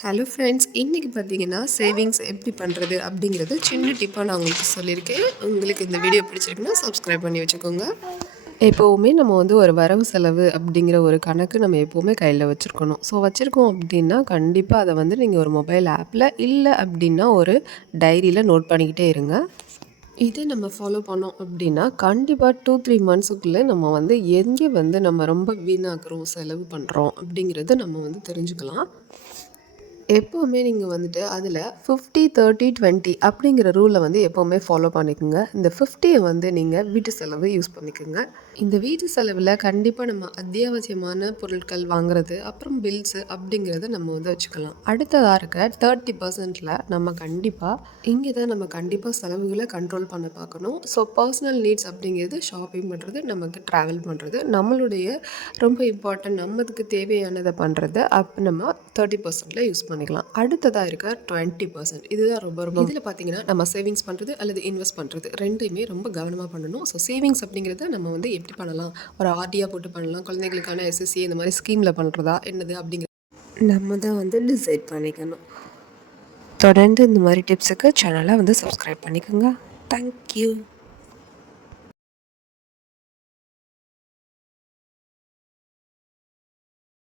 Hello friends, இன்றைக்கி பார்த்தீங்கன்னா savings எப்படி பண்ணுறது அப்படிங்கிறது சின்ன டிப்பாக நான் உங்களுக்கு சொல்லியிருக்கேன். உங்களுக்கு இந்த வீடியோ பிடிச்சிருக்குன்னா சப்ஸ்கிரைப் பண்ணி வச்சுக்கோங்க. எப்போவுமே நம்ம வந்து ஒரு வரவு செலவு அப்படிங்கிற ஒரு கணக்கு நம்ம எப்போவுமே கையில் வச்சுருக்கணும். ஸோ வச்சுருக்கோம் அப்படின்னா கண்டிப்பாக அதை வந்து நீங்கள் ஒரு மொபைல் ஆப்பில் இல்லை அப்படின்னா ஒரு டைரியில் நோட் பண்ணிக்கிட்டே இருங்க. இதே நம்ம ஃபாலோ பண்ணோம் அப்படின்னா கண்டிப்பாக 2-3 மந்த்ஸுக்குள்ளே நம்ம வந்து எங்கே வந்து நம்ம ரொம்ப வீணாக்குறோம் செலவு பண்ணுறோம் அப்படிங்கிறத நம்ம வந்து தெரிஞ்சுக்கலாம். எப்போவுமே நீங்கள் வந்துட்டு அதில் 50-30-20 அப்படிங்கிற ரூலை வந்து எப்போவுமே ஃபாலோ பண்ணிக்கோங்க. இந்த 50யை வந்து நீங்கள் வீட்டு செலவு யூஸ் பண்ணிக்கோங்க. இந்த வீட்டு செலவில் கண்டிப்பாக நம்ம அத்தியாவசியமான பொருட்கள் வாங்குறது, அப்புறம் பில்ஸு அப்படிங்கிறத நம்ம வந்து வச்சுக்கலாம். அடுத்ததாக இருக்க 30%ல் நம்ம இங்கே தான் நம்ம கண்டிப்பாக செலவுகளை கண்ட்ரோல் பண்ண பார்க்கணும். ஸோ பர்சனல் நீட்ஸ் அப்படிங்கிறது ஷாப்பிங் பண்ணுறது, நமக்கு ட்ராவல் பண்ணுறது, நம்மளுடைய ரொம்ப இம்பார்ட்டன்ட் நம்மதுக்கு தேவையானதை பண்ணுறது நம்ம 30%ல் யூஸ் பண்ணிக்கலாம். அடுத்ததாக இருக்க 20% இதுதான் ரொம்ப இதில் பார்த்தீங்கன்னா நம்ம சேவிங்ஸ் பண்ணுறது அல்லது இன்வெஸ்ட் பண்ணுறது ரெண்டையுமே ரொம்ப கவனமாக பண்ணணும். ஸோ சேவிங்ஸ் அப்படிங்கிறத நம்ம வந்து எப்படி பண்ணலாம், ஒரு ஆர்டியாக போட்டு பண்ணலாம், குழந்தைகளுக்கான எஸ்எஸ்சி இந்த மாதிரி ஸ்கீமில் பண்ணுறதா என்னது அப்படிங்கிற நம்ம தான் வந்து டிசைட் பண்ணிக்கணும். தொடர்ந்து இந்த மாதிரி டிப்ஸுக்கு சேனலை வந்து சப்ஸ்கிரைப் பண்ணிக்கோங்க. தேங்க்யூ.